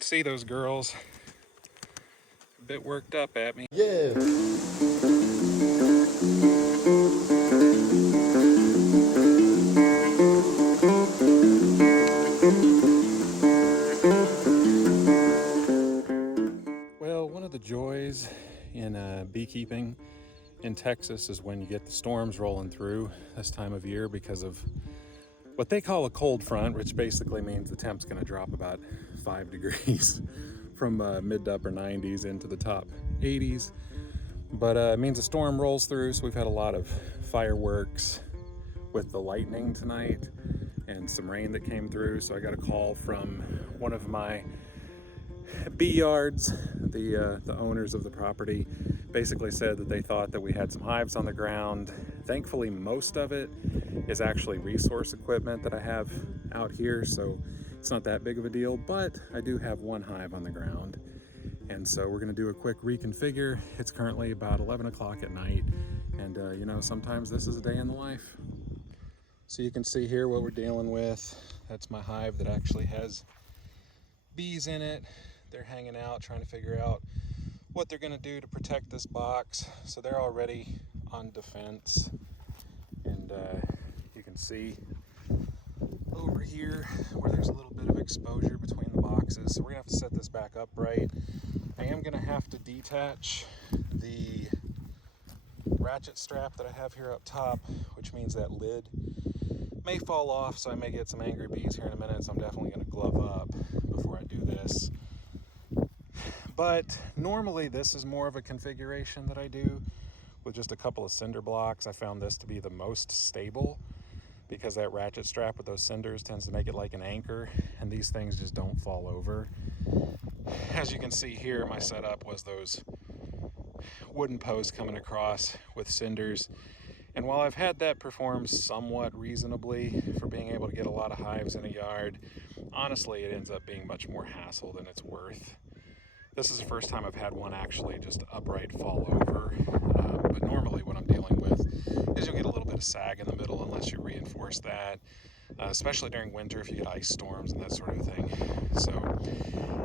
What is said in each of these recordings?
can see those girls a bit worked up at me. Yeah. Well, one of the joys in beekeeping in Texas is when you get the storms rolling through this time of year because of what they call a cold front, which basically means the temp's going to drop about 5 degrees from mid to upper 90s into the top 80s. But it means a storm rolls through, so we've had a lot of fireworks with the lightning tonight and some rain that came through. So I got a call from one of my bee yards. The owners of the property basically said that they thought that we had some hives on the ground. Thankfully, most of it is actually resource equipment that I have out here, so it's not that big of a deal, but I do have one hive on the ground. And so we're gonna do a quick reconfigure. It's currently about 11 o'clock at night, and you know, sometimes this is a day in the life. So you can see here what we're dealing with. That's my hive that actually has bees in it. They're hanging out, trying to figure out what they're gonna do to protect this box. So they're already on defense. And you can see over here where there's a little bit of exposure between the boxes. So we're gonna have to set this back upright. I am gonna have to detach the ratchet strap that I have here up top, which means that lid may fall off, so I may get some angry bees here in a minute, so I'm definitely gonna glove up before I do this. But normally this is more of a configuration that I do with just a couple of cinder blocks. I found this to be the most stable because that ratchet strap with those cinders tends to make it like an anchor, and these things just don't fall over. As you can see here, my setup was those wooden posts coming across with cinders. And while I've had that perform somewhat reasonably for being able to get a lot of hives in a yard, honestly, it ends up being much more hassle than it's worth. This is the first time I've had one actually just upright fall over, but normally what I'm dealing with is you'll get a little bit of sag in the middle unless you reinforce that, especially during winter if you get ice storms and that sort of thing. So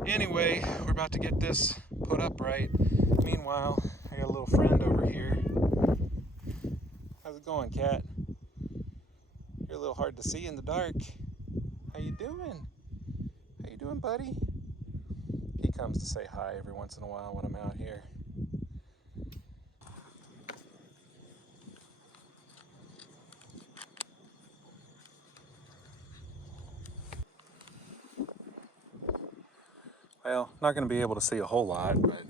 anyway, we're about to get this put upright. Meanwhile, I got a little friend over here. How's it going, cat? You're a little hard to see in the dark. How you doing? How you doing, buddy? He comes to say hi every once in a while when I'm out here. Well, not going to be able to see a whole lot, but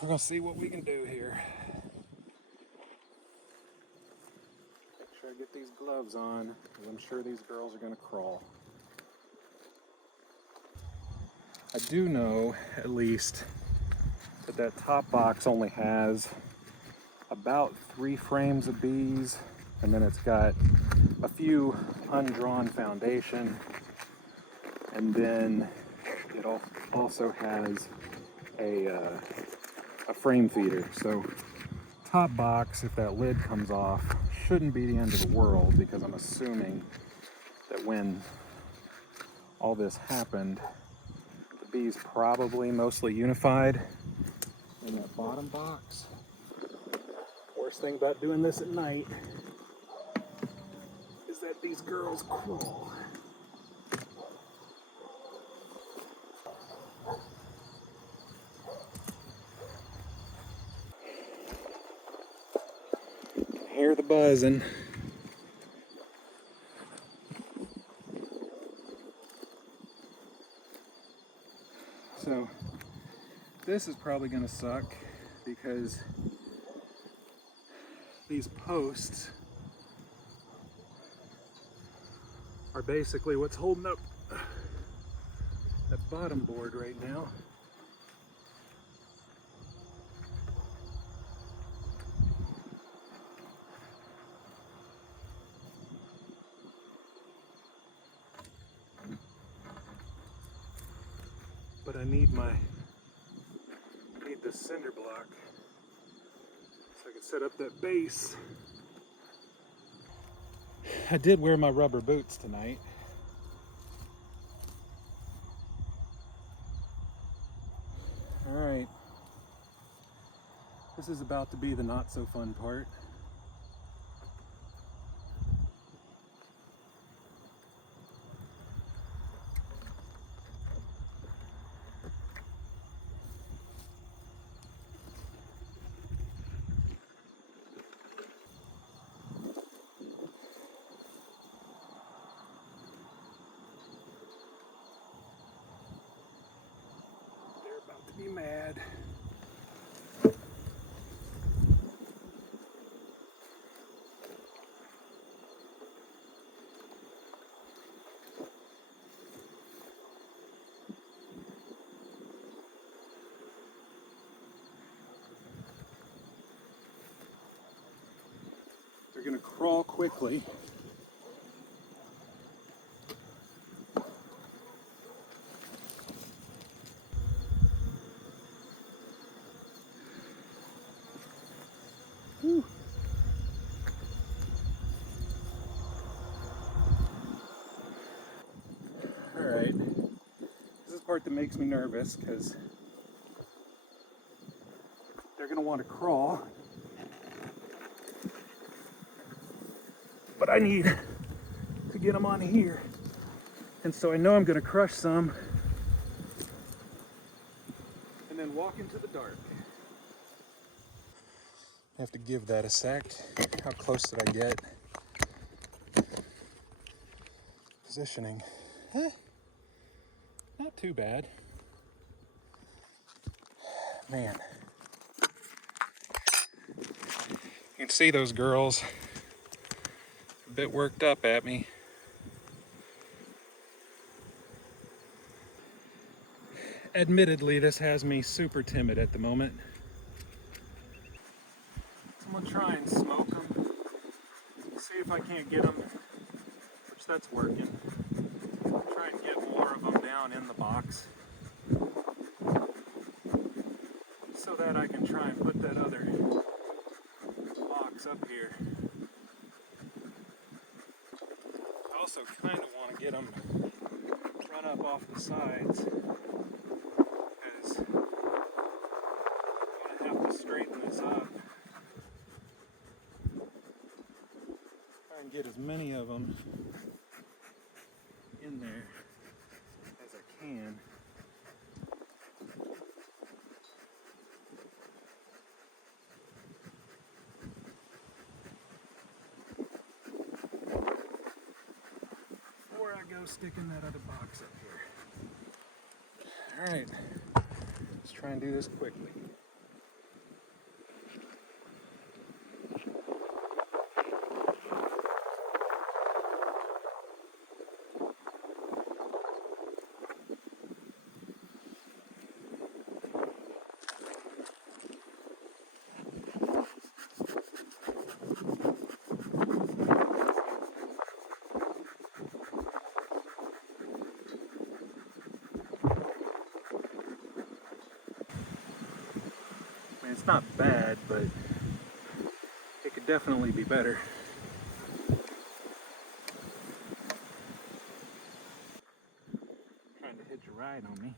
we're going to see what we can do here. Make sure I get these gloves on, because I'm sure these girls are going to crawl. I do know, at least, that that top box only has about 3 frames of bees, and then it's got a few undrawn foundation, and then it also has a frame feeder. So top box, if that lid comes off, shouldn't be the end of the world, because I'm assuming that when all this happened, the bees probably mostly unified in that bottom box. Worst thing about doing this at night is that these girls crawl. Hear the buzzing. So this is probably going to suck because these posts are basically what's holding up that bottom board right now. But I need this cinder block so I can set up that base. I did wear my rubber boots tonight. All right, this is about to be the not so fun part. They're about to be mad. They're gonna crawl quickly. Whew. All right, this is the part that makes me nervous because they're gonna want to crawl, but I need to get them on here, and so I know I'm gonna crush some and then walk into the dark. I have to give that a sec. How close did I get? Positioning. Not too bad. Man. You can see those girls a bit worked up at me. Admittedly, this has me super timid at the moment. I'm gonna try and smoke them. See if I can't get them, which that's working. Try and get more of them down in the box so that I can try and put that other box up here. I also kind of want to get them run up off the sides because I'm going to have to straighten this up. Try and get as many of them in there as I can. Before I go sticking that other box up here. All right, let's try and do this quickly. It's not bad, but it could definitely be better. Trying to hitch a ride on me.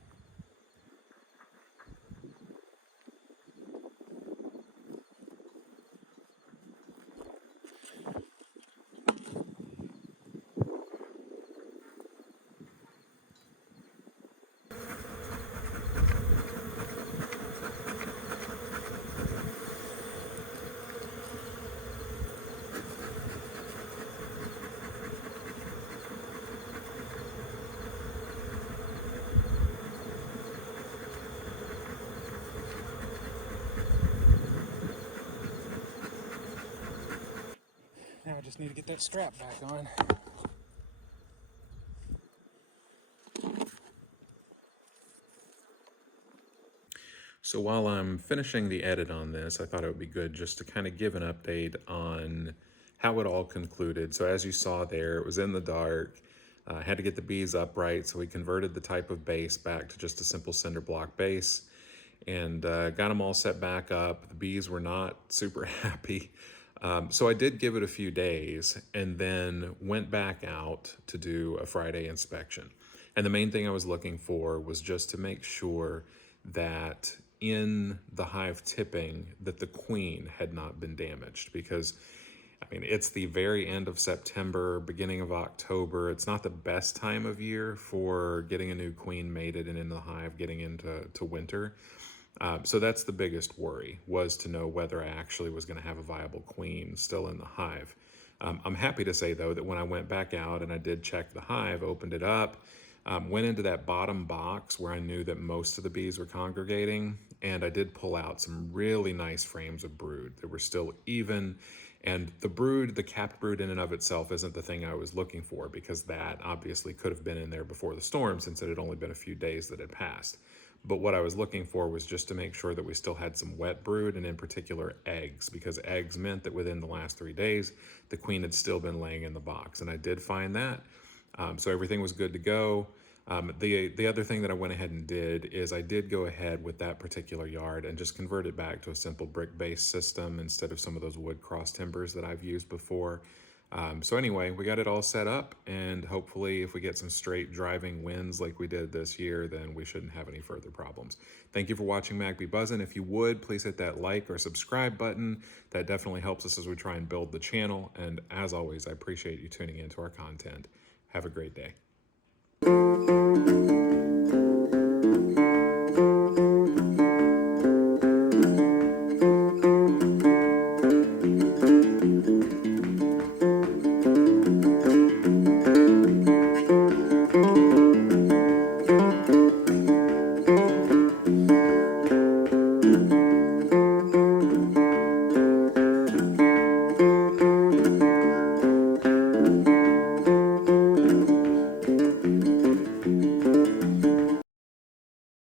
Now I just need to get that strap back on. So while I'm finishing the edit on this, I thought it would be good just to kind of give an update on how it all concluded. So as you saw there, it was in the dark. I had to get the bees upright, so we converted the type of base back to just a simple cinder block base and got them all set back up. The bees were not super happy. So I did give it a few days and then went back out to do a Friday inspection. And the main thing I was looking for was just to make sure that in the hive tipping that the queen had not been damaged, because I mean, it's the very end of September, beginning of October. It's not the best time of year for getting a new queen mated and in the hive, getting into winter. So that's the biggest worry, was to know whether I actually was going to have a viable queen still in the hive. I'm happy to say, though, that when I went back out and I did check the hive, opened it up, went into that bottom box where I knew that most of the bees were congregating, and I did pull out some really nice frames of brood that were still even. And the brood, the capped brood in and of itself, isn't the thing I was looking for, because that obviously could have been in there before the storm, since it had only been a few days that had passed. But what I was looking for was just to make sure that we still had some wet brood, and in particular eggs, because eggs meant that within the last 3 days, the queen had still been laying in the box. And I did find that. So everything was good to go. The other thing that I went ahead and did is I did go ahead with that particular yard and just convert it back to a simple brick-based system instead of some of those wood cross timbers that I've used before. So anyway, we got it all set up, and hopefully if we get some straight driving winds like we did this year, then we shouldn't have any further problems. Thank you for watching Mac Be Buzzin'. If you would, please hit that like or subscribe button. That definitely helps us as we try and build the channel. And as always, I appreciate you tuning into our content. Have a great day.